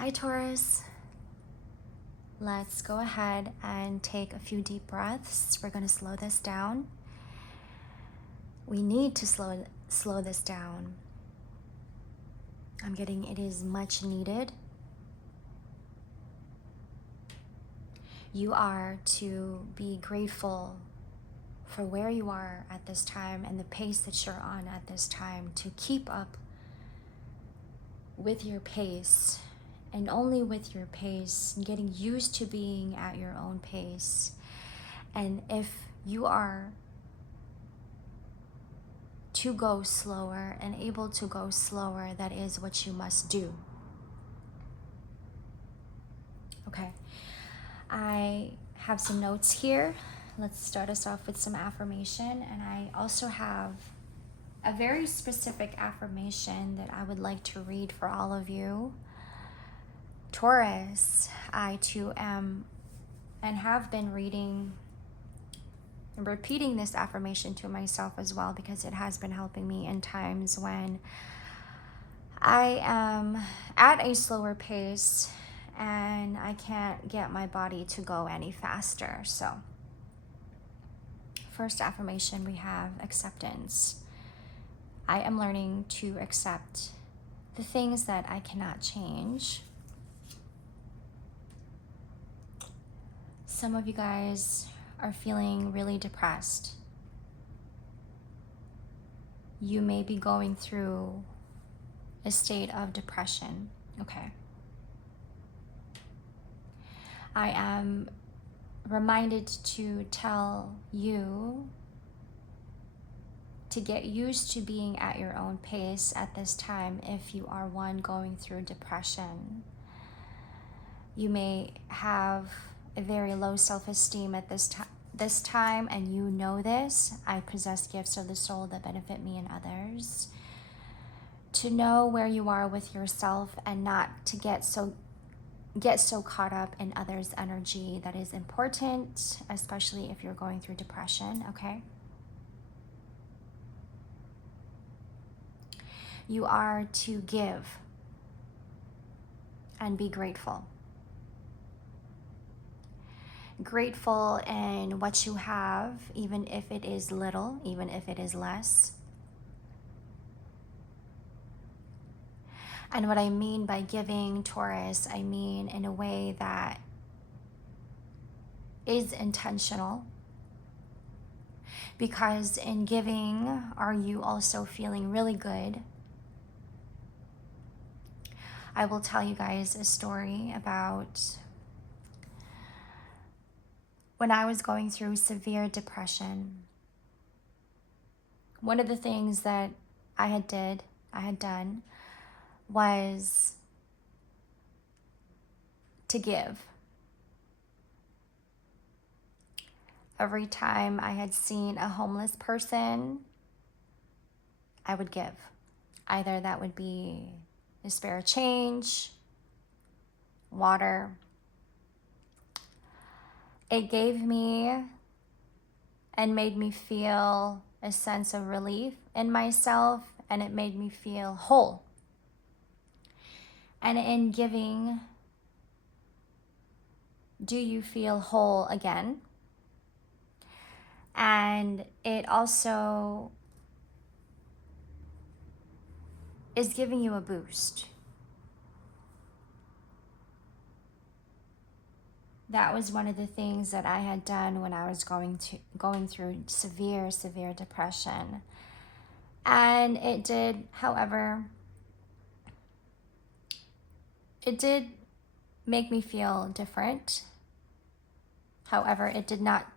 Hi Taurus, let's go ahead and take a few deep breaths. We're going to slow this down. We need to slow this down. I'm getting it is much needed. You are to be grateful for where you are at this time and the pace that you're on at this time, to keep up with your pace. And only with your pace, getting used to being at your own pace. And if you are to go slower and able to go slower, that is what you must do. Okay, I have some notes here. Let's start us off with some affirmation. And I also have a very specific affirmation that I would like to read for all of you. Taurus, I too am and have been reading and repeating this affirmation to myself as well, because it has been helping me in times when I am at a slower pace and I can't get my body to go any faster. So, first affirmation, we have acceptance. I am learning to accept the things that I cannot change. Some of you guys are feeling really depressed. You may be going through a state of depression. Okay. I am reminded to tell you to get used to being at your own pace at this time if you are one going through depression. You may have a very low self-esteem at this time, and you know this. I possess gifts of the soul that benefit me and others. To know where you are with yourself and not to get so caught up in others' energy. That is important, especially if you're going through depression, okay? You are to give and be grateful. Grateful in what you have, even if it is little, even if it is less. And what I mean by giving, Taurus, I mean in a way that is intentional. Because in giving, are you also feeling really good? I will tell you guys a story about when I was going through severe depression. One of the things that I had done was to give. Every time I had seen a homeless person, I would give. Either that would be a spare change, water. It gave me and made me feel a sense of relief in myself, and it made me feel whole. And in giving, do you feel whole again? And it also is giving you a boost. That was one of the things that I had done when I was going through severe depression. And it did, however, it did make me feel different. However, it did not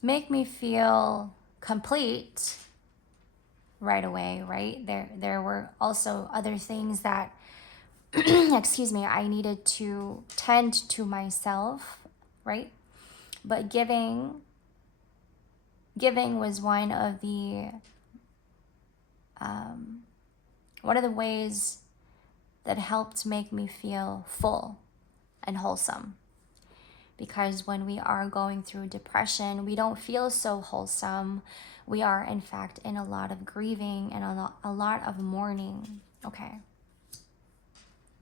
make me feel complete right away, right? There were also other things that excuse me, I needed to tend to myself, right? But giving was one of the ways that helped make me feel full and wholesome. Because when we are going through depression, we don't feel so wholesome. We are, in fact, in a lot of grieving and a lot of mourning. Okay.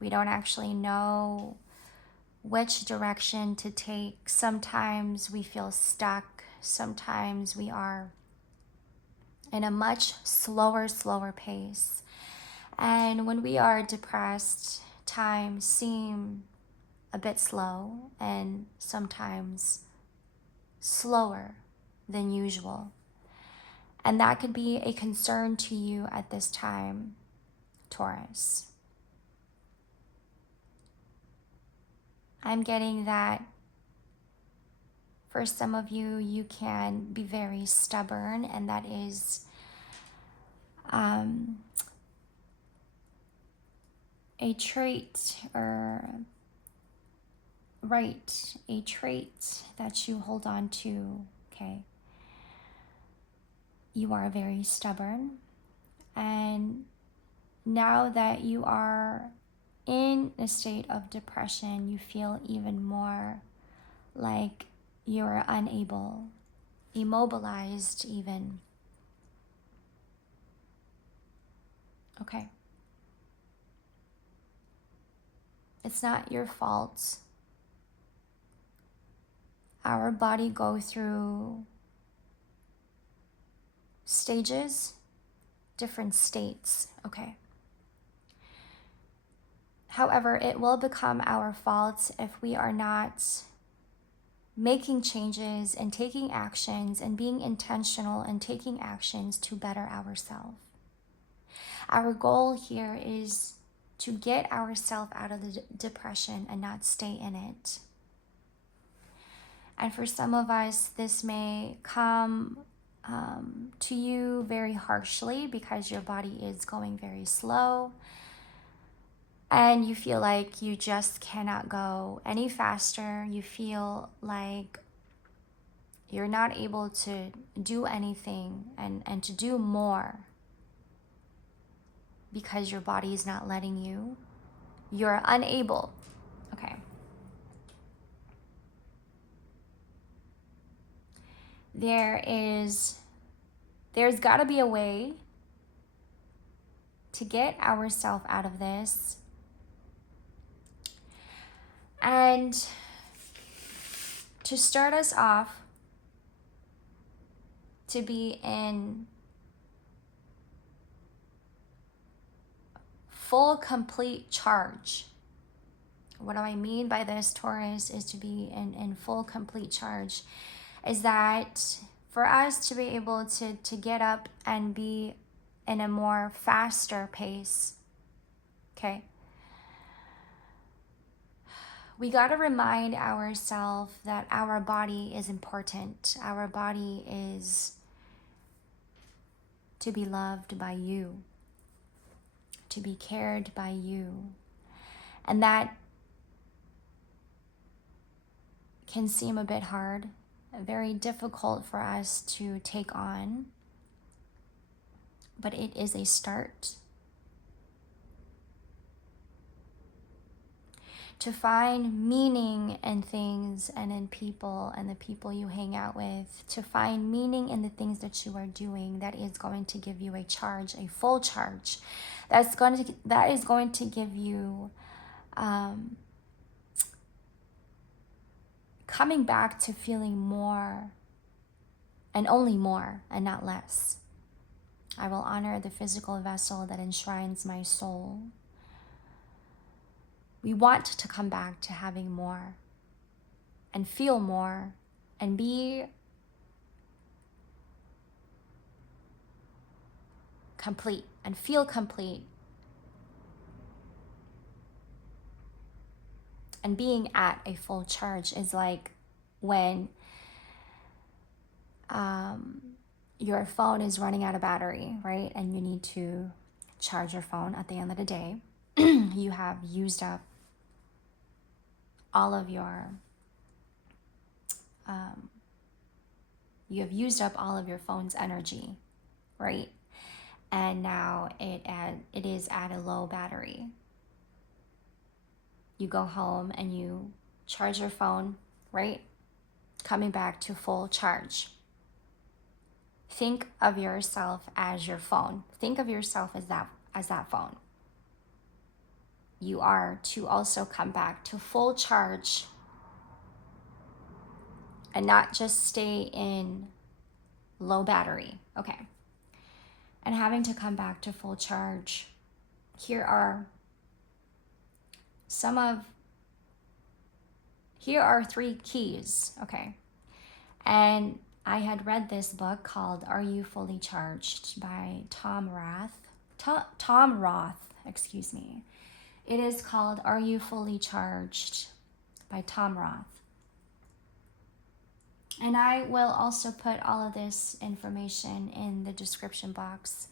We don't actually know which direction to take. Sometimes we feel stuck. Sometimes we are in a much slower pace. And when we are depressed, time seems a bit slow and sometimes slower than usual. And that could be a concern to you at this time, Taurus. I'm getting that for some of you, you can be very stubborn, and that is a trait a trait that you hold on to, okay? You are very stubborn, and now that you are in a state of depression, you feel even more like you're unable, immobilized even. Okay. It's not your fault. Our body goes through stages, different states, okay? However, it will become our fault if we are not making changes and taking actions and being intentional and taking actions to better ourselves. Our goal here is to get ourselves out of the depression and not stay in it. And for some of us, this may come to you very harshly because your body is going very slow and you feel like you just cannot go any faster. You feel like you're not able to do anything and to do more because your body is not letting you. You're unable. Okay. There's got to be a way to get ourselves out of this. And to start us off, to be in full, complete charge. What do I mean by this, Taurus, is to be in full, complete charge. Is that for us to be able to get up and be in a more faster pace, okay? We got to remind ourselves that our body is important. Our body is to be loved by you, to be cared by you. And that can seem a bit hard, very difficult for us to take on, but it is a start. To find meaning in things and in people and the people you hang out with, to find meaning in the things that you are doing, that is going to give you a charge, a full charge. That is going to give you coming back to feeling more and only more and not less. I will honor the physical vessel that enshrines my soul. We want to come back to having more and feel more and be complete and feel complete. And being at a full charge is like when your phone is running out of battery, right? And you need to charge your phone at the end of the day. You have used up all of your phone's energy, right? And now it is at a low battery. You go home and you charge your phone right? Coming back to full charge. Think of yourself as your phone. Think of yourself as that phone. You are to also come back to full charge and not just stay in low battery. Okay. And having to come back to full charge. Here are three keys. Okay. And I had read this book called Are You Fully Charged by Tom Rath, excuse me. It is called Are You Fully Charged by Tom Rath. And I will also put all of this information in the description box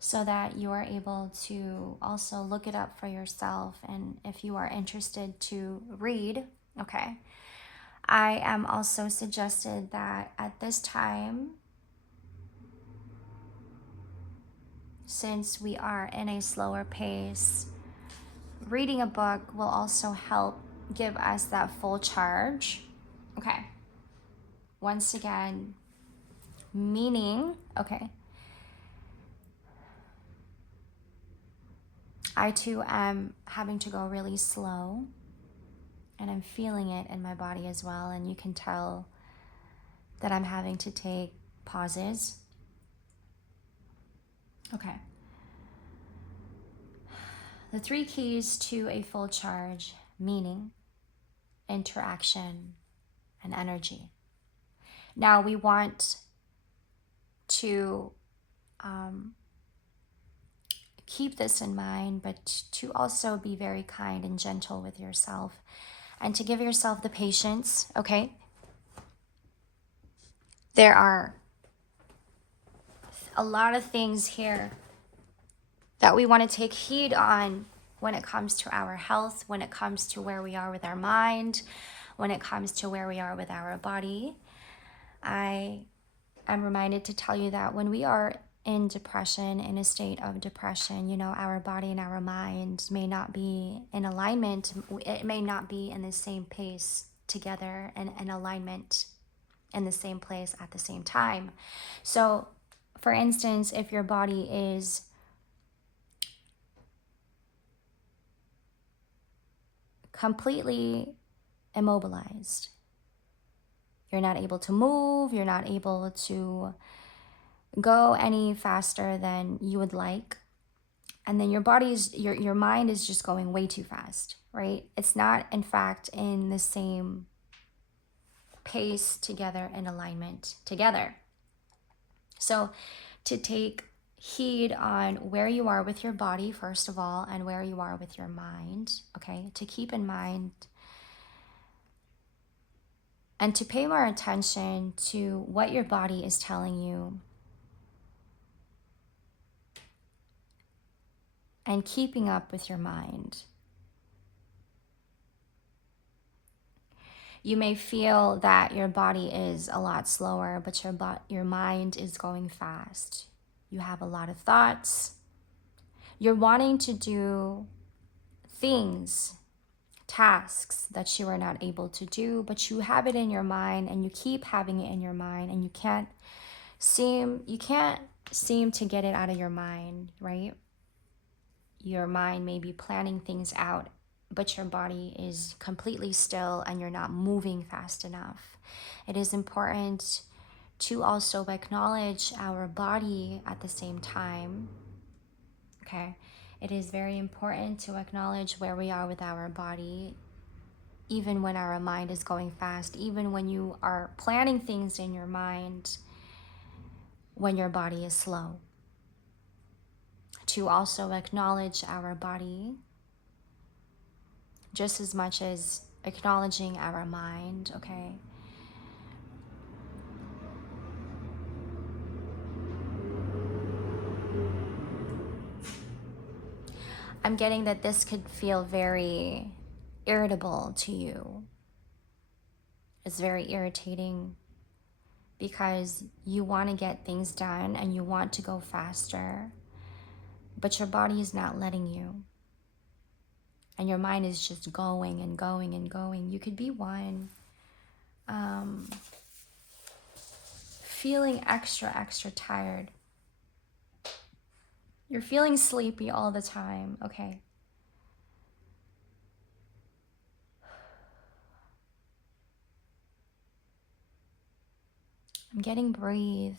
so that you are able to also look it up for yourself. And if you are interested to read, okay, I am also suggested that at this time, since we are in a slower pace, reading a book will also help give us that full charge. Okay. Once again, meaning, okay, I too am having to go really slow, and I'm feeling it in my body as well. And you can tell that I'm having to take pauses. Okay. The three keys to a full charge: meaning, interaction, and energy. Now we want to keep this in mind, but to also be very kind and gentle with yourself and to give yourself the patience, okay? There are a lot of things here that we want to take heed on when it comes to our health, when it comes to where we are with our mind, when it comes to where we are with our body. I am reminded to tell you that when we are in depression, in a state of depression, you know, our body and our mind may not be in alignment. It may not be in the same pace together and in alignment in the same place at the same time. So, for instance, if your body is completely immobilized, you're not able to move, you're not able to go any faster than you would like, and then your mind is just going way too fast, right? It's not, in fact, in the same pace together and alignment together. So to take heed on where you are with your body, first of all, and where you are with your mind, okay? To keep in mind and to pay more attention to what your body is telling you and keeping up with your mind. You may feel that your body is a lot slower, but your mind is going fast. You have a lot of thoughts. You're wanting to do things, tasks that you are not able to do, but you have it in your mind and you keep having it in your mind and you can't seem to get it out of your mind, right? Your mind may be planning things out, but your body is completely still and you're not moving fast enough. It is important to also acknowledge our body at the same time, okay? It is very important to acknowledge where we are with our body, even when our mind is going fast, even when you are planning things in your mind, when your body is slow. To also acknowledge our body just as much as acknowledging our mind, okay? I'm getting that this could feel very irritable to you. It's very irritating because you want to get things done and you want to go faster, but your body is not letting you. And your mind is just going and going and going. You could be one um, feeling extra tired. You're feeling sleepy all the time. Okay. I'm getting breathe.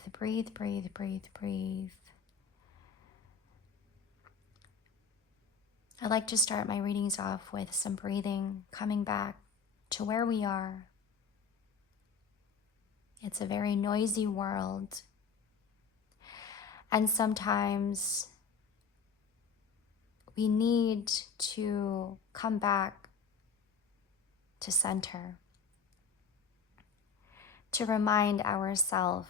I like to start my readings off with some breathing, coming back to where we are. It's a very noisy world. And sometimes we need to come back to center, to remind ourselves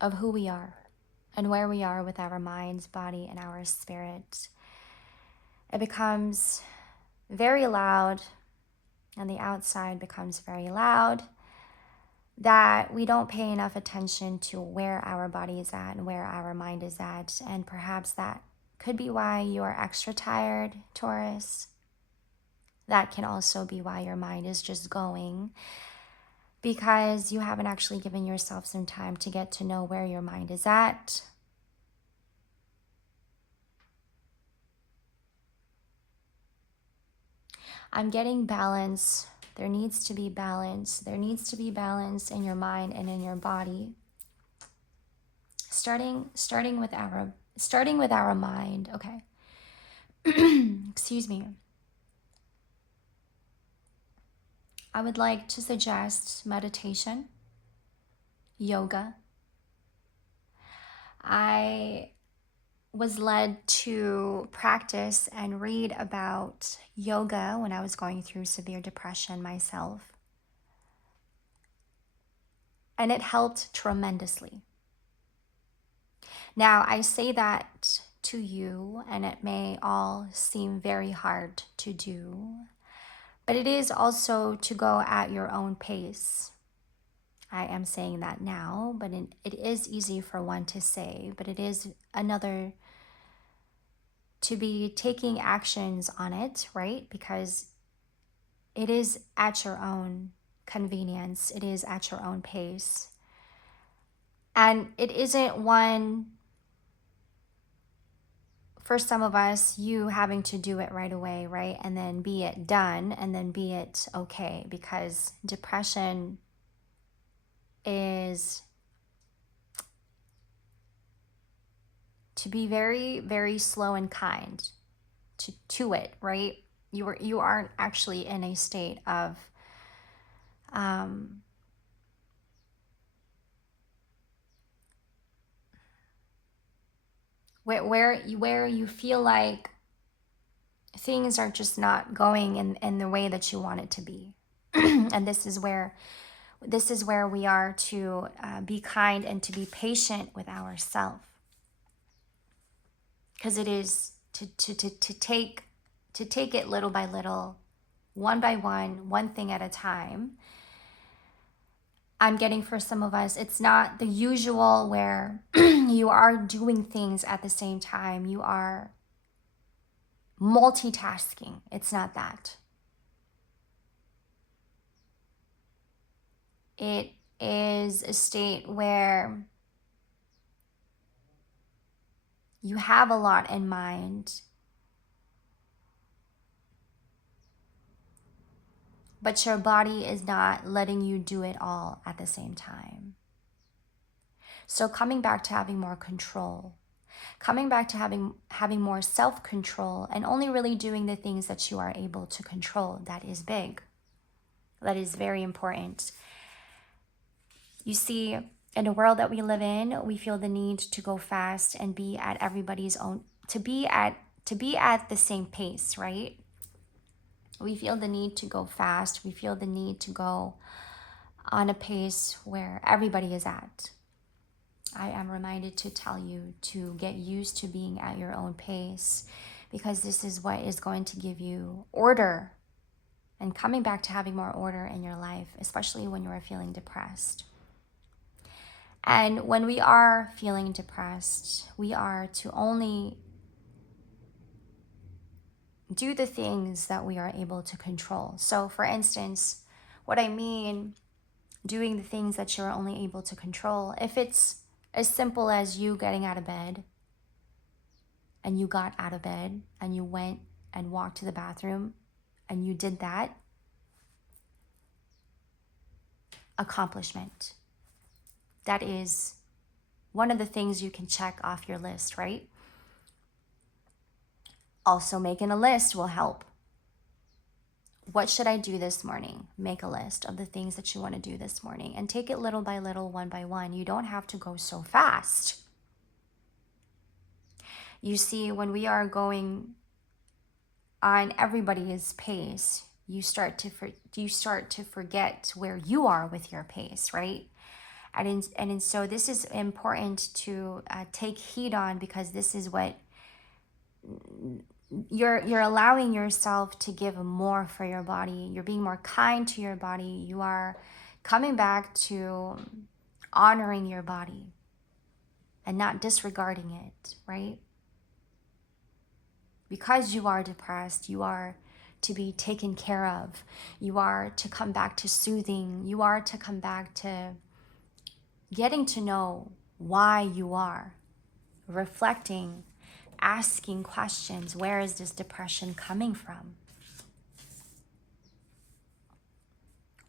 of who we are and where we are with our minds, body, and our spirit. It becomes very loud, and the outside becomes very loud, that we don't pay enough attention to where our body is at and where our mind is at. And perhaps that could be why you are extra tired, Taurus. That can also be why your mind is just going, because you haven't actually given yourself some time to get to know where your mind is at. I'm getting balance. There needs to be balance. There needs to be balance in your mind and in your body. Starting with our mind. Okay. Excuse me. I would like to suggest meditation, yoga. I was led to practice and read about yoga when I was going through severe depression myself. And it helped tremendously. Now, I say that to you, and it may all seem very hard to do, but it is also to go at your own pace. I am saying that now, but it is easy for one to say, but it is another to be taking actions on it, right? Because it is at your own convenience. It is at your own pace. And it isn't one, for some of us, you having to do it right away, right? And then be it done, and then be it okay. Because depression is to be very, very slow and kind to it, right? You aren't actually in a state of where you feel like things are just not going in the way that you want it to be. And this is where we are to be kind and to be patient with ourselves, because it is to take it little by little, one by one thing at a time. I'm getting, for some of us, it's not the usual where you are doing things at the same time. You are multitasking. It's not that. It is a state where you have a lot in mind, but your body is not letting you do it all at the same time. So coming back to having more control, coming back to having more self-control, and only really doing the things that you are able to control, that is big. That is very important. You see, in the world that we live in, we feel the need to go fast and be at everybody's own, to be at the same pace, right? We feel the need to go fast. We feel the need to go on a pace where everybody is at. I am reminded to tell you to get used to being at your own pace, because this is what is going to give you order and coming back to having more order in your life, especially when you are feeling depressed. And when we are feeling depressed, we are to only do the things that we are able to control. So for instance, what I mean doing the things that you're only able to control. If it's as simple as you getting out of bed, and you got out of bed and you went and walked to the bathroom and you did that, accomplishment. That is one of the things you can check off your list, right? Also, making a list will help. What should I do this morning? Make a list of the things that you want to do this morning and take it little by little, one by one. You don't have to go so fast. You see, when we are going on everybody's pace, you start to forget where you are with your pace, right? And so this is important to take heed on, because this is what you're allowing yourself to give more for your body. You're being more kind to your body. You are coming back to honoring your body and not disregarding it, right? Because you are depressed, you are to be taken care of. You are to come back to soothing. You are to come back to getting to know why you are, reflecting, asking questions. Where is this depression coming from?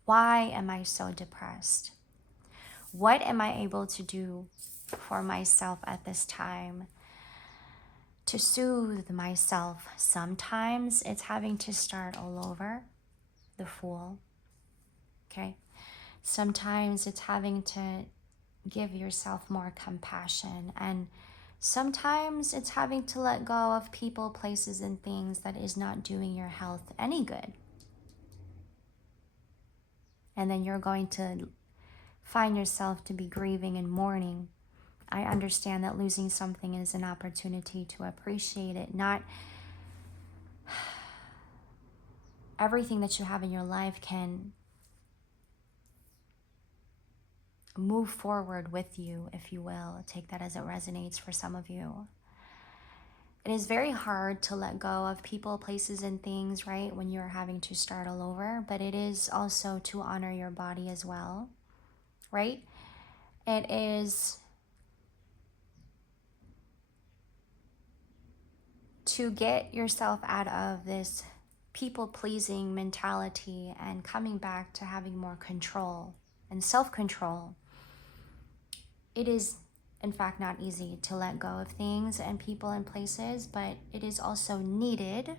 Why am I so depressed? What am I able to do for myself at this time to soothe myself? Sometimes it's having to start all over, the Fool, okay? Sometimes it's having to give yourself more compassion, and sometimes it's having to let go of people, places, and things that is not doing your health any good. And then you're going to find yourself to be grieving and mourning. I understand that losing something is an opportunity to appreciate it. Not everything that you have in your life can move forward with you, if you will. Take that as it resonates for some of you. It is very hard to let go of people, places, and things, right, when you're having to start all over, but it is also to honor your body as well, right? It is to get yourself out of this people-pleasing mentality and coming back to having more control and self-control. It is, in fact, not easy to let go of things and people and places, but it is also needed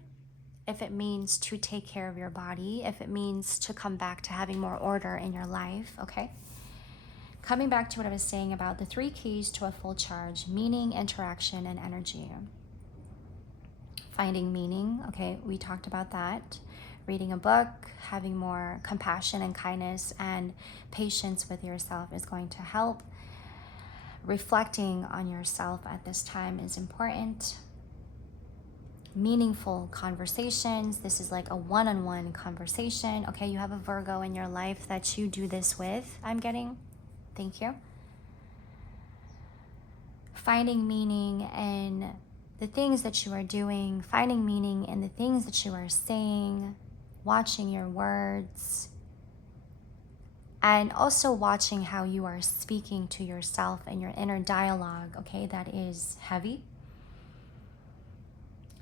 if it means to take care of your body, if it means to come back to having more order in your life, okay? Coming back to what I was saying about the 3 keys to a full charge: meaning, interaction, and energy. Finding meaning, okay, we talked about that. Reading a book, having more compassion and kindness and patience with yourself is going to help. Reflecting on yourself at this time is important. Meaningful conversations. This is like a one-on-one conversation. Okay, you have a Virgo in your life that you do this with, I'm getting. Thank you. Finding meaning in the things that you are doing, finding meaning in the things that you are saying, watching your words, and also watching how you are speaking to yourself and your inner dialogue, okay? That is heavy.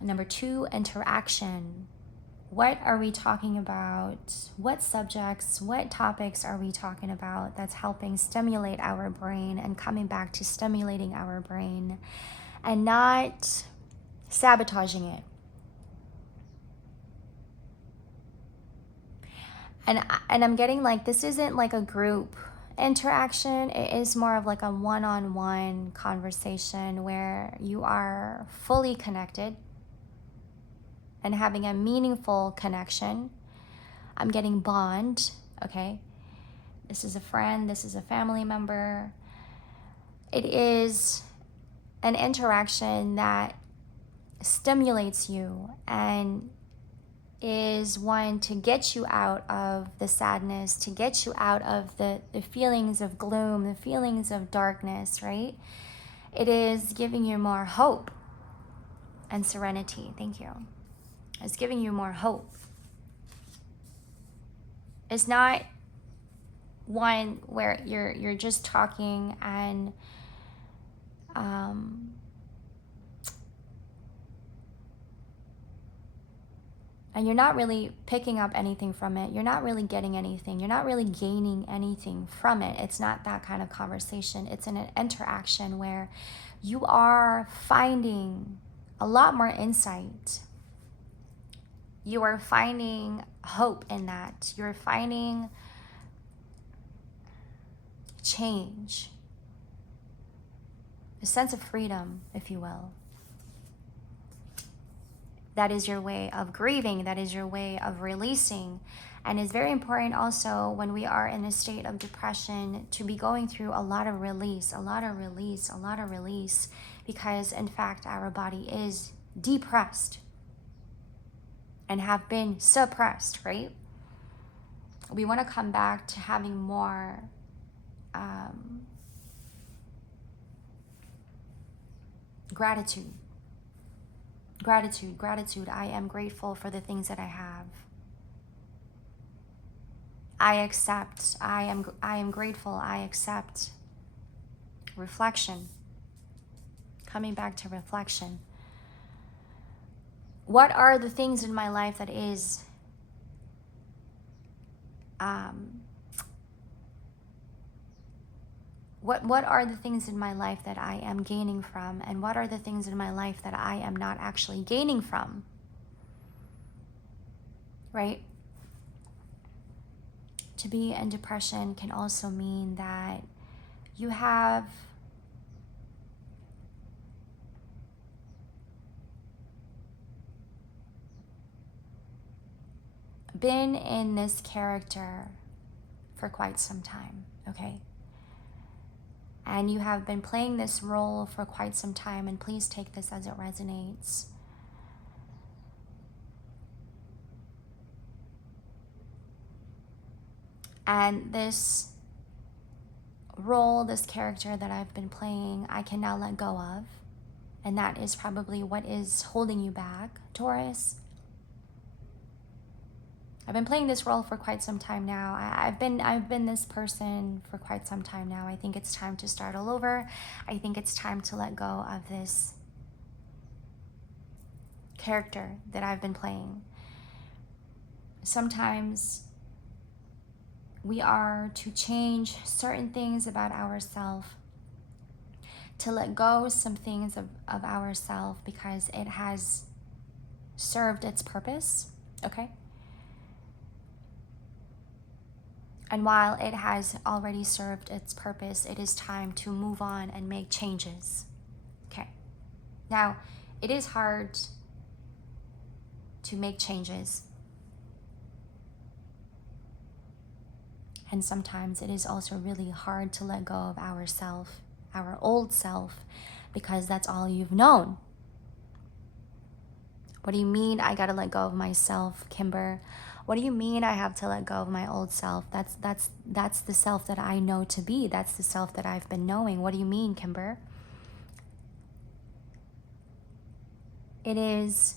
Number 2, interaction. What are we talking about? What subjects, what topics are we talking about that's helping stimulate our brain and coming back to stimulating our brain and not sabotaging it? And I'm getting like, this isn't like a group interaction. It is more of like a one-on-one conversation where you are fully connected and having a meaningful connection. I'm getting bond, okay? This is a friend, this is a family member. It is an interaction that stimulates you and is one to get you out of the sadness, to get you out of the feelings of gloom, the feelings of darkness, right? It is giving you more hope and serenity. Thank you. It's giving you more hope. It's not one where you're just talking and and you're not really picking up anything from it. You're not really getting anything. You're not really gaining anything from it. It's not that kind of conversation. It's an interaction where you are finding a lot more insight. You are finding hope in that. You're finding change, a sense of freedom, if you will. That is your way of grieving. That is your way of releasing. And it's very important also when we are in a state of depression to be going through a lot of release, because in fact our body is depressed and have been suppressed, right? We want to come back to having more gratitude. I am grateful for the things that I have. I accept. I am grateful. I accept. Reflection. Coming back to reflection. What are the things in my life that is what are the things in my life that I am gaining from, and what are the things in my life that I am not actually gaining from? Right? To be in depression can also mean that you have been in this character for quite some time, okay? And you have been playing this role for quite some time, and please take this as it resonates. And this role, this character that I've been playing, I can now let go of. And that is probably what is holding you back, Taurus. I've been playing this role for quite some time now. I've been this person for quite some time now. I think it's time to start all over. I think it's time to let go of this character that I've been playing. Sometimes we are to change certain things about ourselves, to let go some things of ourselves because it has served its purpose, okay? And while it has already served its purpose, it is time to move on and make changes. Okay. Now, it is hard to make changes. And sometimes it is also really hard to let go of ourself, our old self, because that's all you've known. What do you mean I gotta let go of myself, Kimber? What do you mean I have to let go of my old self? That's the self that I know to be. That's the self that I've been knowing. What do you mean, Kimber? It is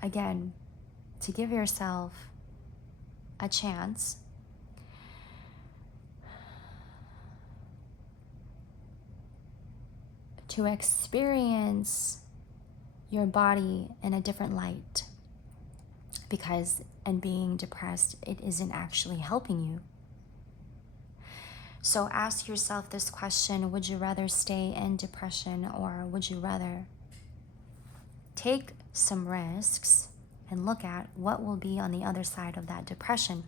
again to give yourself a chance to experience your body in a different light, because in being depressed, it isn't actually helping you. So ask yourself this question: would you rather stay in depression, or would you rather take some risks and look at what will be on the other side of that depression?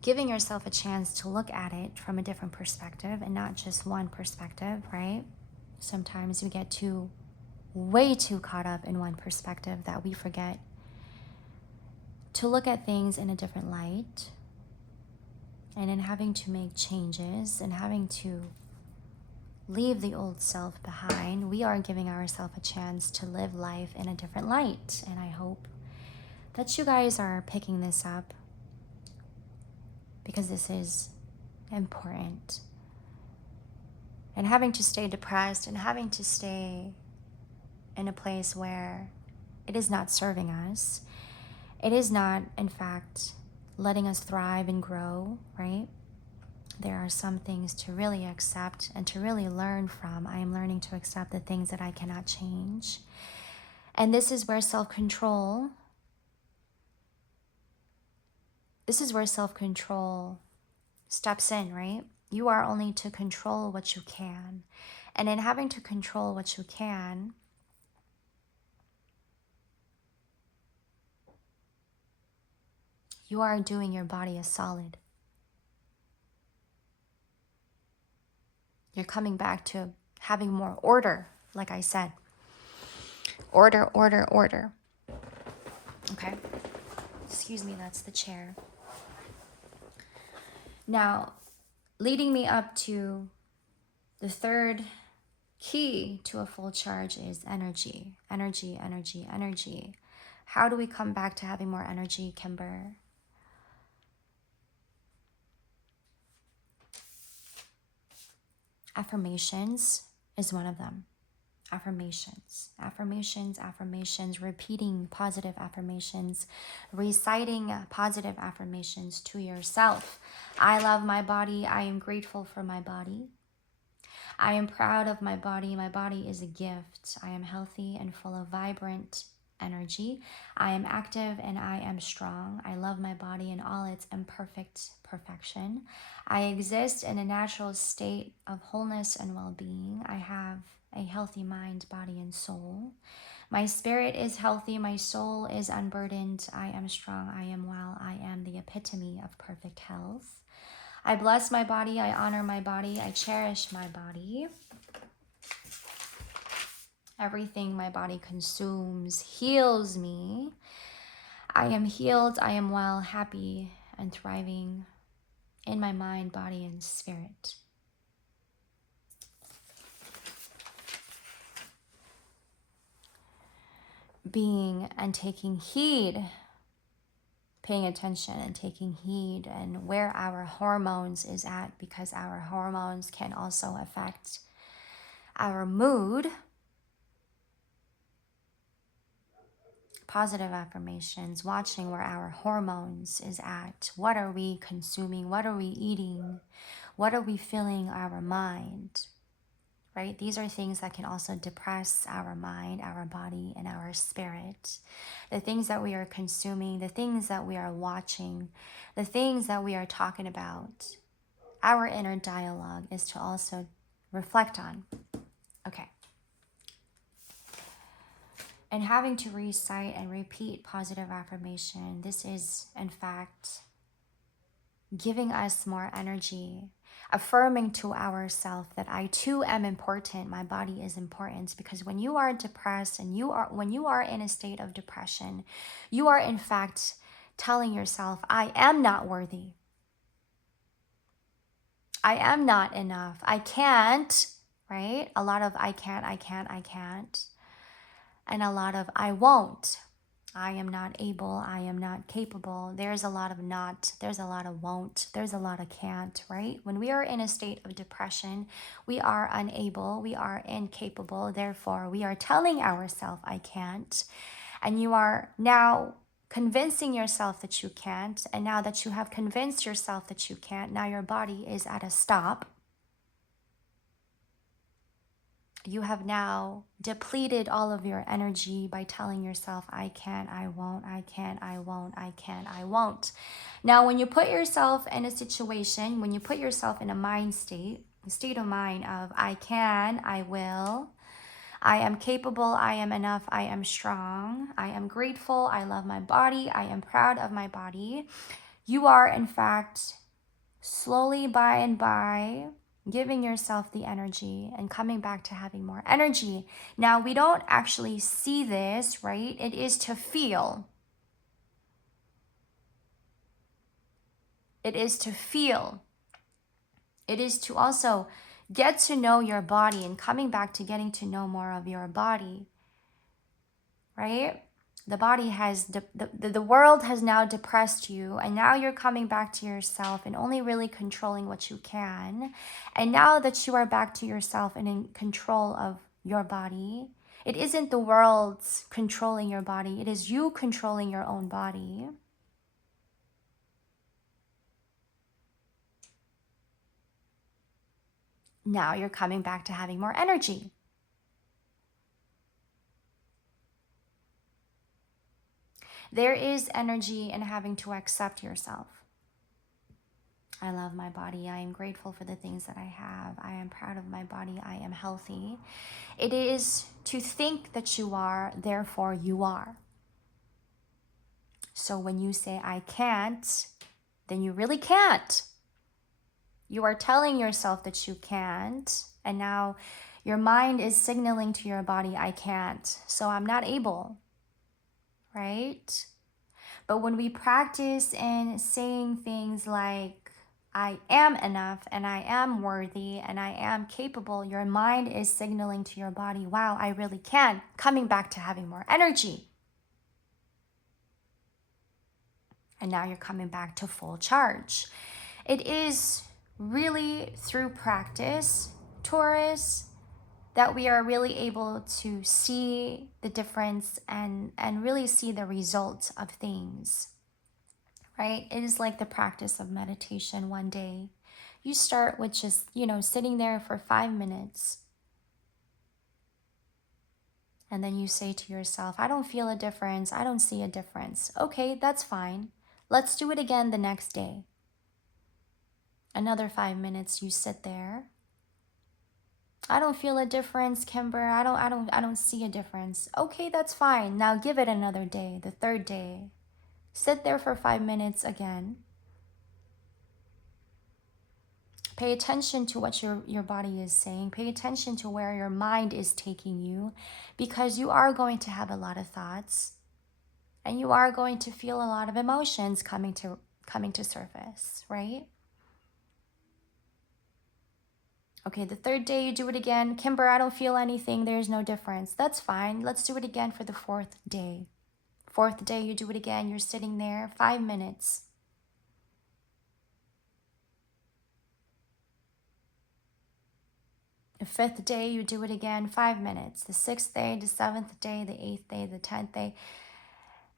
Giving yourself a chance to look at it from a different perspective and not just one perspective, right? Sometimes we get way too caught up in one perspective that we forget to look at things in a different light, and in having to make changes and having to leave the old self behind, we are giving ourselves a chance to live life in a different light. And I hope that you guys are picking this up, because this is important. And having to stay depressed and having to stay in a place where it is not serving us it is not, in fact, letting us thrive and grow, right? There are some things to really accept and to really learn from. I am learning to accept the things that I cannot change. And this is where self-control steps in, right? You are only to control what you can. And in having to control what you can, you are doing your body a solid. You're coming back to having more order, like I said. Order, order, order. Okay? Excuse me, that's the chair. Now, leading me up to the third key to a full charge is energy. Energy, energy, energy. How do we come back to having more energy, Kimber? Affirmations is one of them. Affirmations, affirmations, affirmations, repeating positive affirmations, reciting positive affirmations to yourself. I love my body. I am grateful for my body. I am proud of my body. My body is a gift. I am healthy and full of vibrant energy. I am active and I am strong. I love my body in all its imperfect perfection. I exist in a natural state of wholeness and well-being. I have a healthy mind, body, and soul. My spirit is healthy. My soul is unburdened. I am strong. I am well. I am the epitome of perfect health. I bless my body. I honor my body. I cherish my body. Everything my body consumes heals me. I am healed. I am well, happy, and thriving in my mind, body, and spirit. Being and taking heed, paying attention and taking heed and where our hormones is at, because our hormones can also affect our mood. Positive affirmations, watching where our hormones is at. What are we consuming? What are we eating? What are we filling our mind? Right? These are things that can also depress our mind, our body, and our spirit. The things that we are consuming, the things that we are watching, the things that we are talking about, our inner dialogue is to also reflect on. Okay. And having to recite and repeat positive affirmation, this is, in fact, giving us more energy, affirming to ourselves that I too am important, my body is important. Because when you are depressed and when you are in a state of depression, you are in fact telling yourself, I am not worthy. I am not enough. I can't, right? A lot of I can't. And a lot of I won't. I am not able, I am not capable. There's a lot of not, there's a lot of won't, there's a lot of can't, right? When we are in a state of depression, we are unable, we are incapable. Therefore, we are telling ourselves, I can't. And you are now convincing yourself that you can't. And now that you have convinced yourself that you can't, now your body is at a stop. You have now depleted all of your energy by telling yourself, I can't, I won't, I can't, I won't, I can't, I won't. Now, when you put yourself in a situation, when you put yourself in a mind state, a state of mind of I can, I will, I am capable, I am enough, I am strong, I am grateful, I love my body, I am proud of my body, you are in fact slowly by and by giving yourself the energy and coming back to having more energy. Now, we don't actually see this, right? It is to feel. It is to feel. It is to also get to know your body and coming back to getting to know more of your body, right? The body has, the world has now depressed you, and now you're coming back to yourself and only really controlling what you can. And now that you are back to yourself and in control of your body, It isn't the world controlling your body. It is you controlling your own body. Now you're coming back to having more energy. There is energy in having to accept yourself. I love my body. I am grateful for the things that I have. I am proud of my body. I am healthy. It is to think that you are, therefore you are. So when you say, I can't, then you really can't. You are telling yourself that you can't. And now your mind is signaling to your body, I can't. So I'm not able. Right? But when we practice in saying things like, I am enough and I am worthy and I am capable, your mind is signaling to your body, wow, I really can, coming back to having more energy. And now you're coming back to full charge. It is really through practice, Taurus, that we are really able to see the difference and really see the results of things, right? It is like the practice of meditation one day. You start with just, sitting there for 5 minutes. And then you say to yourself, I don't feel a difference. I don't see a difference. Okay, that's fine. Let's do it again the next day. Another 5 minutes, you sit there. I don't feel a difference, Kimber. I don't see a difference. Okay, that's fine. Now give it another day, the third day. Sit there for 5 minutes again. Pay attention to what your body is saying. Pay attention to where your mind is taking you, because you are going to have a lot of thoughts and you are going to feel a lot of emotions coming to surface, right? Okay, the third day you do it again. Kimber, I don't feel anything. There's no difference. That's fine. Let's do it again for the fourth day. Fourth day you do it again. You're sitting there 5 minutes. The fifth day you do it again 5 minutes. The sixth day, the seventh day, the eighth day, the 10th day.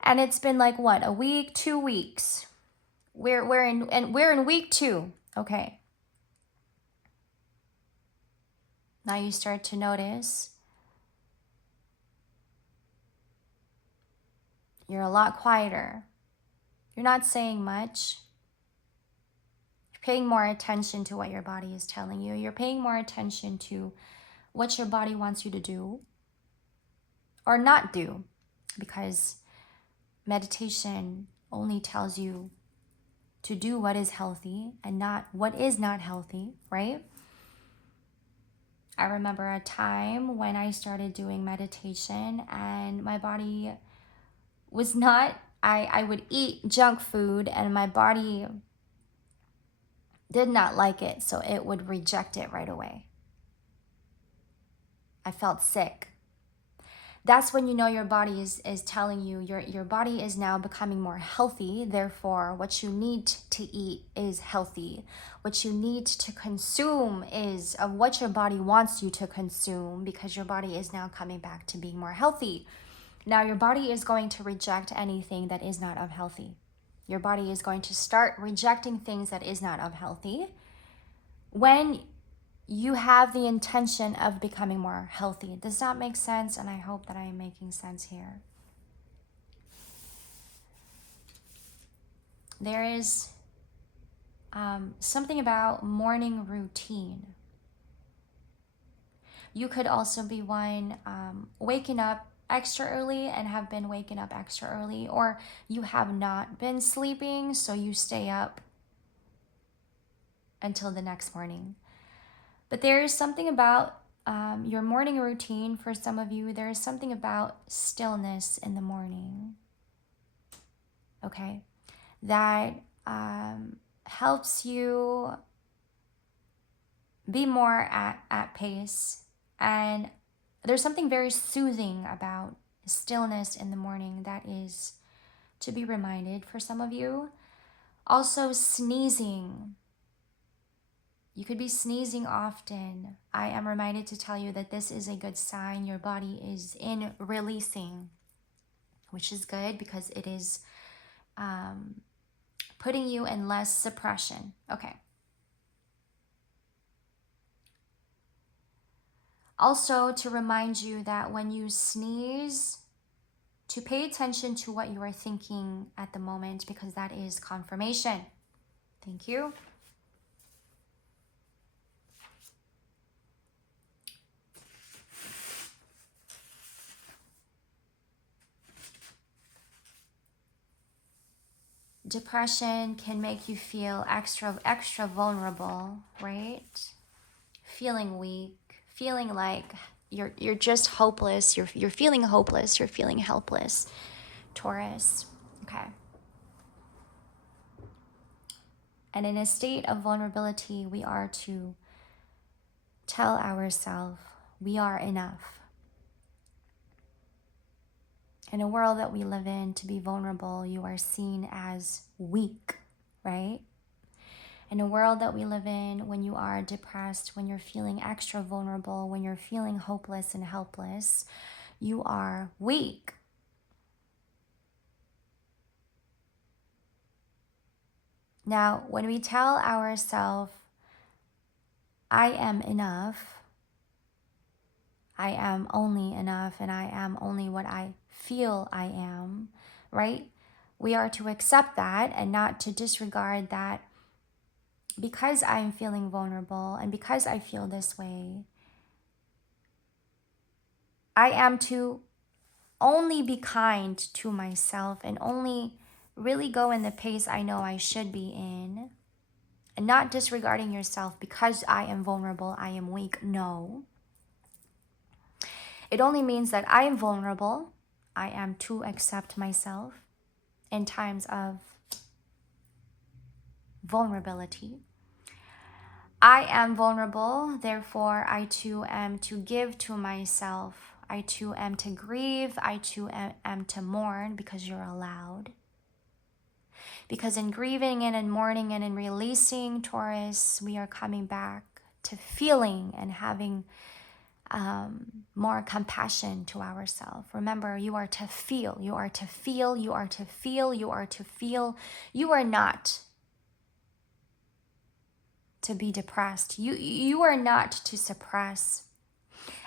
And it's been like what, a week, 2 weeks. We're in week 2. Okay. Now you start to notice you're a lot quieter. You're not saying much. You're paying more attention to what your body is telling you. You're paying more attention to what your body wants you to do or not do, because meditation only tells you to do what is healthy and not what is not healthy, right? I remember a time when I started doing meditation and my body was not, I would eat junk food and my body did not like it, so it would reject it right away. I felt sick. That's when you know your body is telling you your body is now becoming more healthy. Therefore, what you need to eat is healthy. What you need to consume is of what your body wants you to consume, because your body is now coming back to being more healthy. Now your body is going to reject anything that is not of healthy. Your body is going to start rejecting things that is not of healthy when you have the intention of becoming more healthy. Does that make sense? And I hope that I am making sense here. There is something about morning routine. You could also be one waking up extra early and have been waking up extra early, or you have not been sleeping, so you stay up until the next morning. But there is something about your morning routine. For some of you, there is something about stillness in the morning, okay, that helps you be more at pace. And there's something very soothing about stillness in the morning that is to be reminded for some of you. Also, sneezing You could be sneezing often. I am reminded to tell you that this is a good sign. Your body is in releasing, which is good because it is putting you in less suppression. Okay. Also, to remind you that when you sneeze, to pay attention to what you are thinking at the moment, because that is confirmation. Thank you. Depression can make you feel extra vulnerable, right? Feeling weak, feeling like you're just hopeless. You're feeling hopeless. You're feeling helpless. Taurus. Okay. And in a state of vulnerability, we are to tell ourselves we are enough. In a world that we live in, to be vulnerable, you are seen as weak, right? In a world that we live in, when you are depressed, when you're feeling extra vulnerable, when you're feeling hopeless and helpless, you are weak. Now, when we tell ourselves, I am enough, I am only enough, and I am only what I feel I am, right? We are to accept that and not to disregard that because I'm feeling vulnerable and because I feel this way, I am to only be kind to myself and only really go in the pace I know I should be in, and not disregarding yourself because I am vulnerable, I am weak. No. It only means that I am vulnerable. I am to accept myself in times of vulnerability. I am vulnerable, therefore I too am to give to myself. I too am to grieve. I too am to mourn, because you're allowed. Because in grieving and in mourning and in releasing, Taurus, we are coming back to feeling and having more compassion to ourselves. Remember, you are to feel. You are to feel. You are to feel. You are to feel. You are not to be depressed. You are not to suppress.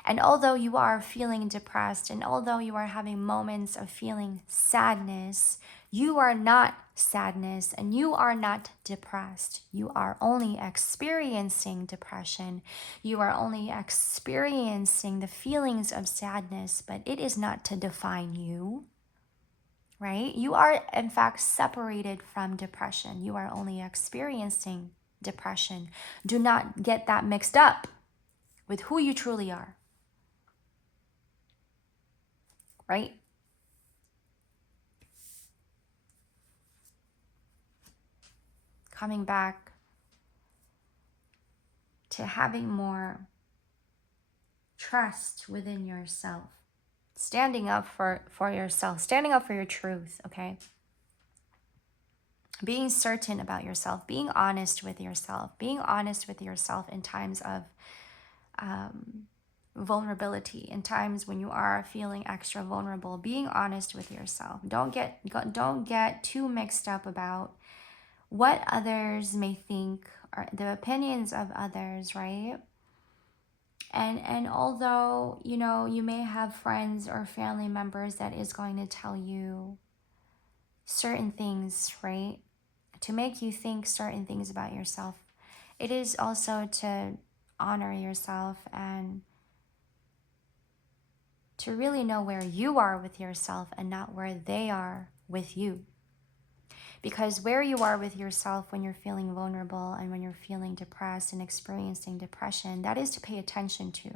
And although you are feeling depressed, and although you are having moments of feeling sadness, you are not sadness and you are not depressed. You are only experiencing depression. You are only experiencing the feelings of sadness, but it is not to define you, right? You are, in fact, separated from depression. You are only experiencing depression. Do not get that mixed up with who you truly are. Right? Coming back to having more trust within yourself. Standing up for yourself. Standing up for your truth, okay? Being certain about yourself. Being honest with yourself. Being honest with yourself in times of vulnerability, in times when you are feeling extra vulnerable. Being honest with yourself. Don't get too mixed up about what others may think, or the opinions of others, right? And although, you may have friends or family members that is going to tell you certain things, right? To make you think certain things about yourself. It is also to honor yourself and to really know where you are with yourself and not where they are with you. Because where you are with yourself when you're feeling vulnerable and when you're feeling depressed and experiencing depression, that is to pay attention to.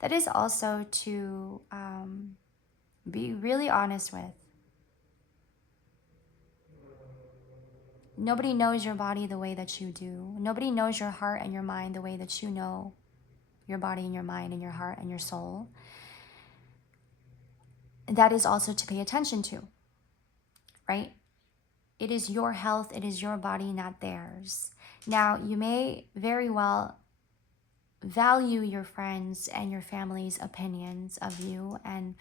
That is also to be really honest with. Nobody knows your body the way that you do. Nobody knows your heart and your mind the way that you know your body and your mind and your heart and your soul. That is also to pay attention to, right? It is your health, it is your body, not theirs. Now, you may very well value your friends and your family's opinions of you, and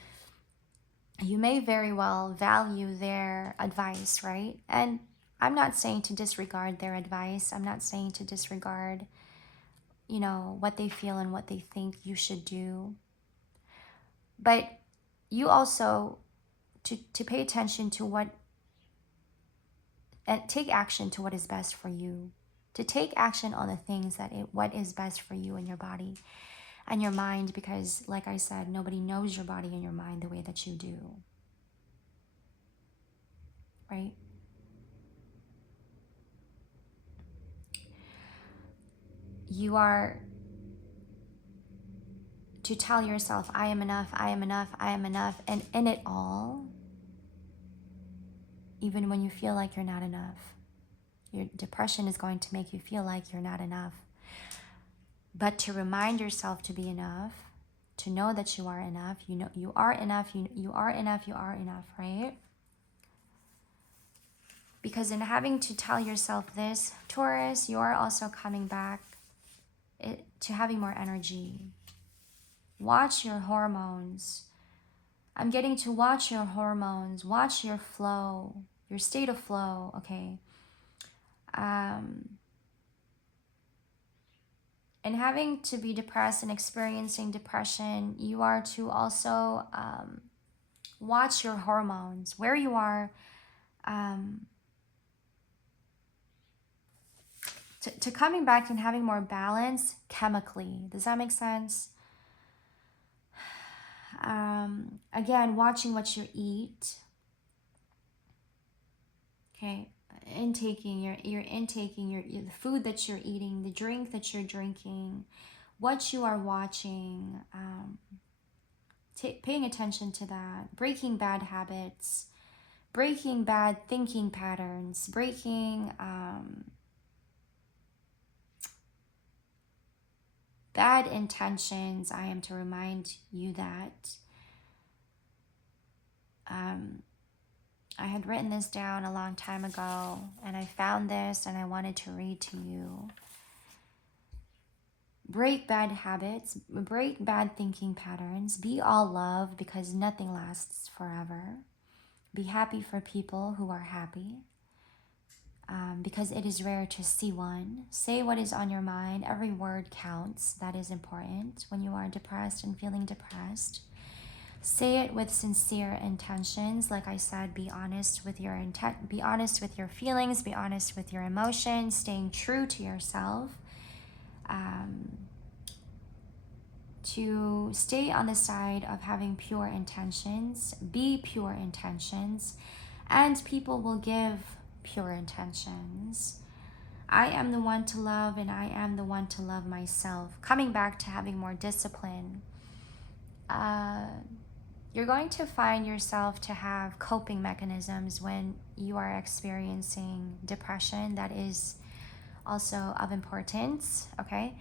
you may very well value their advice, right? And I'm not saying to disregard their advice. I'm not saying to disregard, what they feel and what they think you should do. But you also, to pay attention to what, and take action to what is best for you. To take action on the things what is best for you and your body and your mind, because like I said, nobody knows your body and your mind the way that you do, right? You are to tell yourself, I am enough, I am enough, I am enough, and in it all, even when you feel like you're not enough, your depression is going to make you feel like you're not enough. But to remind yourself to be enough, to know that you are enough, you are enough, you are enough, you are enough, right? Because in having to tell yourself this, Taurus, you are also coming back to having more energy. Watch your hormones. I'm getting to watch your hormones, watch your flow, your state of flow, okay? And having to be depressed and experiencing depression, you are to also watch your hormones, where you are, to coming back and having more balance chemically. Does that make sense? Again, watching what you eat. Okay, you're intaking the food that you're eating, the drink that you're drinking, what you are watching, paying attention to that, breaking bad habits, breaking bad thinking patterns, breaking bad intentions. I am to remind you that I had written this down a long time ago, and I found this and I wanted to read to you. Break bad habits, break bad thinking patterns, be all love because nothing lasts forever. Be happy for people who are happy because it is rare to see one. Say what is on your mind. Every word counts. That is important when you are depressed and feeling depressed. Say it with sincere intentions. Like I said, be honest with your intent, be honest with your feelings, be honest with your emotions, staying true to yourself. To stay on the side of having pure intentions, be pure intentions, and people will give pure intentions. I am the one to love, and I am the one to love myself. Coming back to having more discipline. You're going to find yourself to have coping mechanisms when you are experiencing depression. That is also of importance, okay?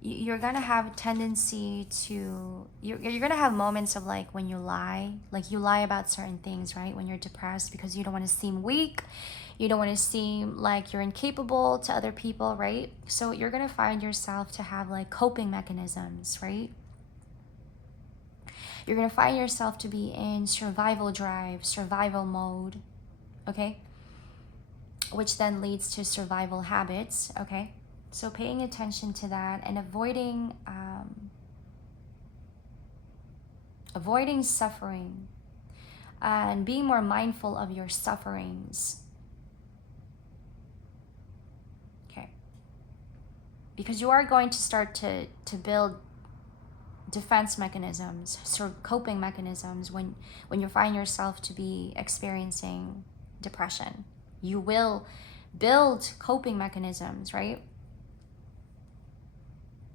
You're going to have a tendency to, you're going to have moments of like when you lie about certain things, right? When you're depressed, because you don't want to seem weak. You don't want to seem like you're incapable to other people, right? So you're going to find yourself to have like coping mechanisms, right? You're going to find yourself to be in survival drive, survival mode, okay? Which then leads to survival habits, okay? So paying attention to that and avoiding suffering and being more mindful of your sufferings, okay? Because you are going to start to build defense mechanisms, sort of coping mechanisms when you find yourself to be experiencing depression. You will build coping mechanisms, right?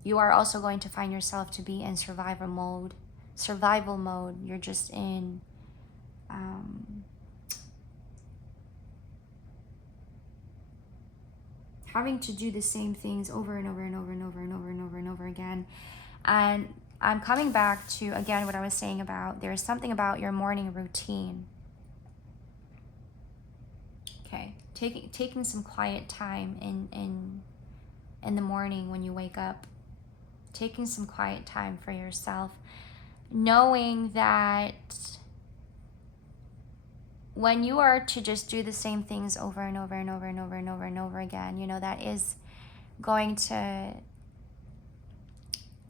You are also going to find yourself to be in survival mode. You're just in having to do the same things over and over and over and over and over and over and over again. And I'm coming back to, again, what I was saying about there's something about your morning routine. Okay, taking some quiet time in in the morning when you wake up. Taking some quiet time for yourself, knowing that when you are to just do the same things over and over and over and over and over and over again, you know, that is going to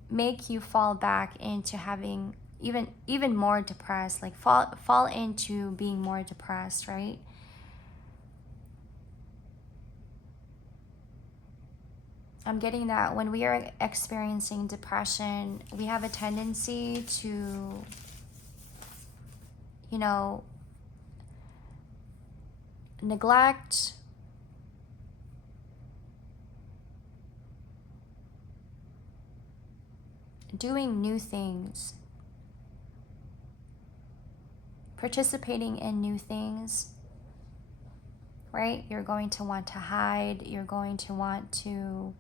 make you fall back into having even more depressed, like fall into being more depressed, right? I'm getting that when we are experiencing depression, we have a tendency to, you know, neglect doing new things, participating in new things, right? You're going to want to hide. You're going to want to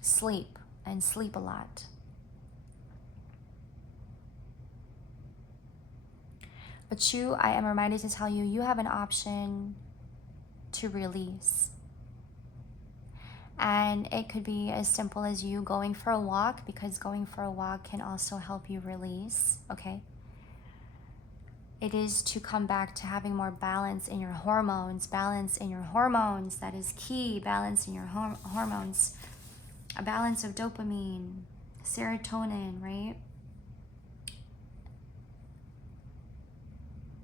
sleep and sleep a lot. But I am reminded to tell you, you have an option to release. And it could be as simple as you going for a walk, because going for a walk can also help you release, okay? It is to come back to having more balance in your hormones. Balance in your hormones, that is key. Balance in your hormones. A balance of dopamine, serotonin, right?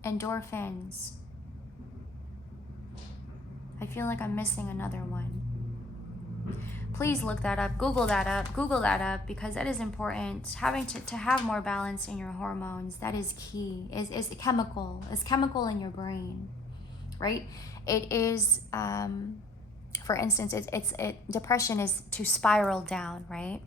Endorphins. I feel like I'm missing another one. Please look that up, Google that up, because that is important. Having to have more balance in your hormones, that is key. Is chemical in your brain, right? It is, for instance, depression is to spiral down, right?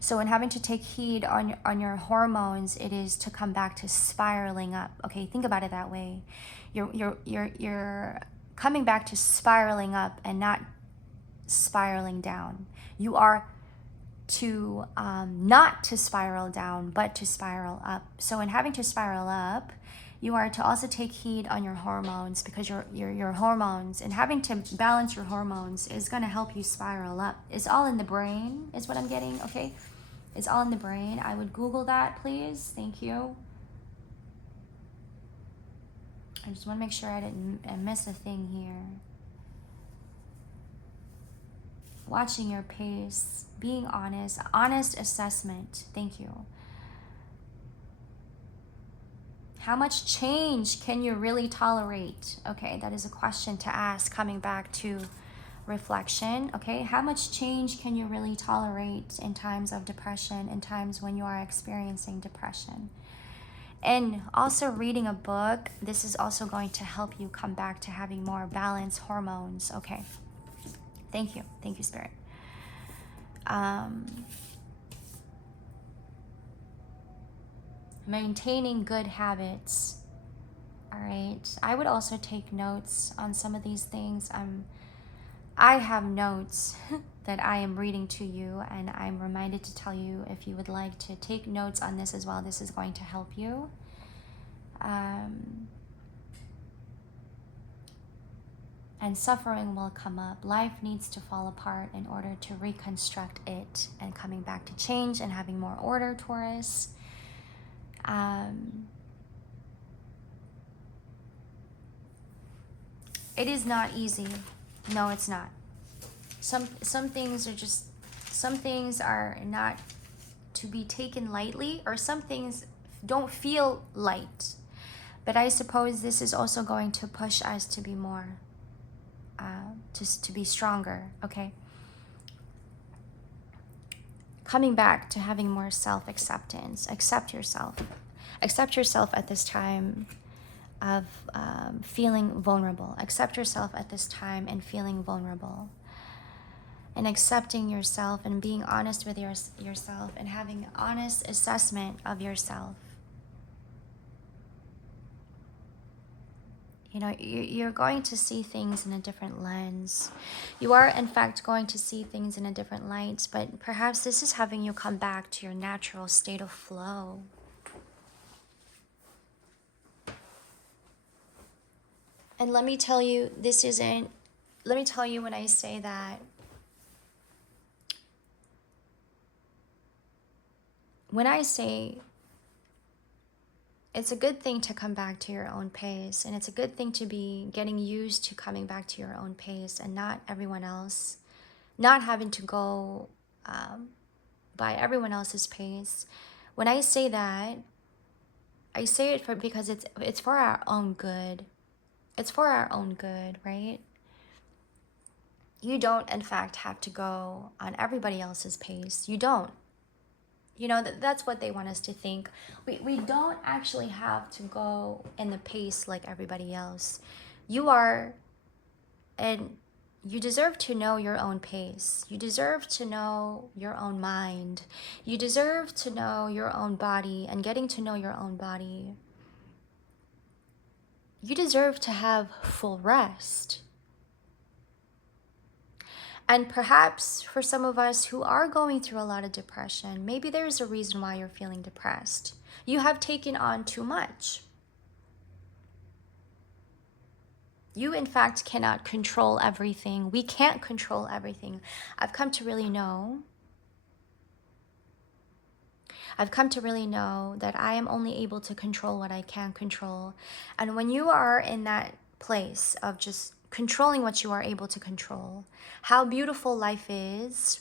So in having to take heed on your hormones, it is to come back to spiraling up. Okay, think about it that way. You're coming back to spiraling up and not spiraling down. You are to not to spiral down, but to spiral up. So in having to spiral up, you are to also take heed on your hormones, because your hormones, and having to balance your hormones is going to help you spiral up. It's all in the brain, is what I'm getting, okay? It's all in the brain. I would Google that, please. Thank you. I just want to make sure I didn't miss a thing here. Watching your pace, being honest assessment. Thank you. How much change can you really tolerate? Okay, that is a question to ask, coming back to reflection. Okay, how much change can you really tolerate in times of depression, in times when you are experiencing depression? And also reading a book, this is also going to help you come back to having more balanced hormones. Okay, thank you, Spirit. Maintaining good habits. All right, I would also take notes on some of these things. I have notes that I am reading to you, and I'm reminded to tell you, if you would like to take notes on this as well, this is going to help you. And suffering will come up. Life needs to fall apart in order to reconstruct it, and coming back to change and having more order, Taurus. It is not easy. No, it's not. Some things are not to be taken lightly, or some things don't feel light. But I suppose this is also going to push us to be more, just to be stronger, okay? Coming back to having more self-acceptance. Accept yourself. Accept yourself at this time of feeling vulnerable. Accept yourself at this time and feeling vulnerable. And accepting yourself and being honest with yourself and having an honest assessment of yourself. You know, you're going to see things in a different lens. You are, in fact, going to see things in a different light, but perhaps this is having you come back to your natural state of flow. And let me tell you, this isn't let me tell you, when I say that, it's a good thing to come back to your own pace, and it's a good thing to be getting used to coming back to your own pace and not everyone else, not having to go by everyone else's pace. When I say that, I say it because it's for our own good. It's for our own good, right? You don't, in fact, have to go on everybody else's pace. You don't. You know, that's what they want us to think. We don't actually have to go in the pace like everybody else. You are, and you deserve to know your own pace. You deserve to know your own mind. You deserve to know your own body, and getting to know your own body. You deserve to have full rest. And perhaps for some of us who are going through a lot of depression, maybe there's a reason why you're feeling depressed. You have taken on too much. You, in fact, cannot control everything. We can't control everything. I've come to really know that I am only able to control what I can control. And when you are in that place of just controlling what you are able to control, how beautiful life is.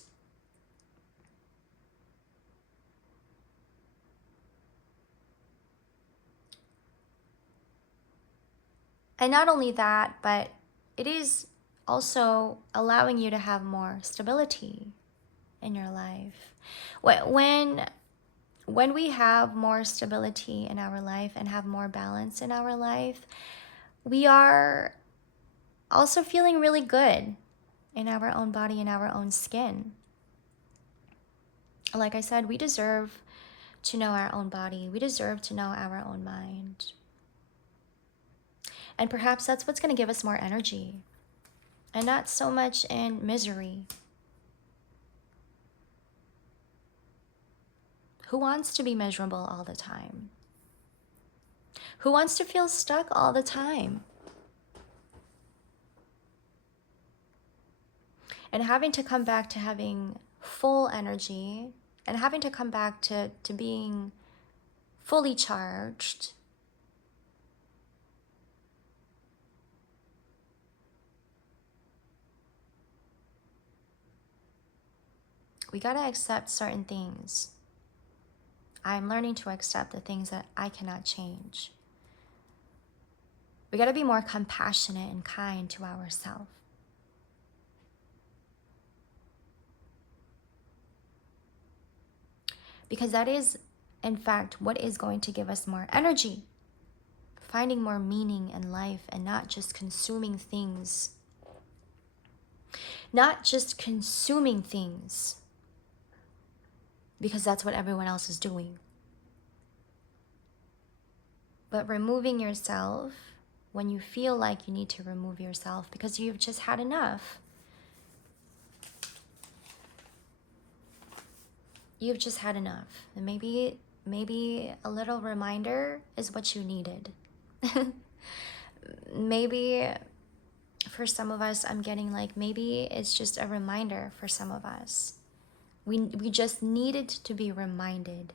And not only that, but it is also allowing you to have more stability in your life. When we have more stability in our life and have more balance in our life, we are also feeling really good in our own body, in our own skin. Like I said, we deserve to know our own body. We deserve to know our own mind. And perhaps that's what's going to give us more energy and not so much in misery. Who wants to be miserable all the time? Who wants to feel stuck all the time? And having to come back to having full energy and having to come back to being fully charged. We got to accept certain things. I'm learning to accept the things that I cannot change. We got to be more compassionate and kind to ourselves. Because that is, in fact, what is going to give us more energy. Finding more meaning in life and not just consuming things. Not just consuming things because that's what everyone else is doing. But removing yourself when you feel like you need to remove yourself because you've just had enough. You've just had enough. And maybe a little reminder is what you needed. Maybe for some of us, I'm getting like, maybe it's just a reminder for some of us. We just needed to be reminded.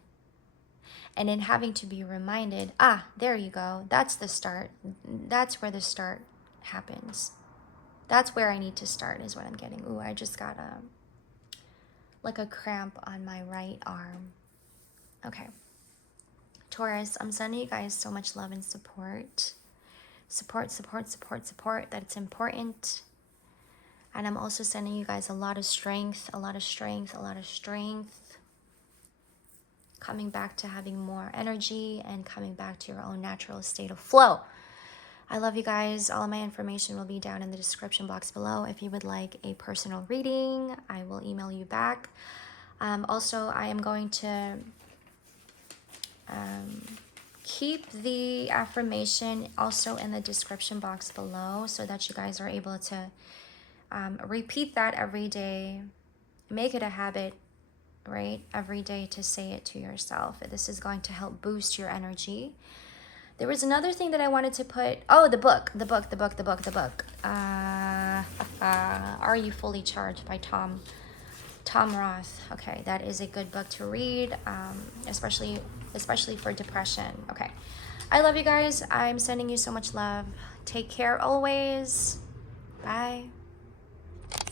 And in having to be reminded, there you go. That's the start. That's where the start happens. That's where I need to start is what I'm getting. Ooh, I just got a cramp on my right arm. Okay. Taurus, I'm sending you guys so much love and support. Support, that it's important. And I'm also sending you guys a lot of strength. Coming back to having more energy and coming back to your own natural state of flow. I love you guys. All of my information will be down in the description box below. If you would like a personal reading, I will email you back. Also, I am going to keep the affirmation also in the description box below so that you guys are able to repeat that every day. Make it a habit, right? Every day to say it to yourself. This is going to help boost your energy. There was another thing that I wanted to put. Oh, the book. Are You Fully Charged by Tom Rath. Okay, that is a good book to read, especially for depression. Okay, I love you guys. I'm sending you so much love. Take care always. Bye.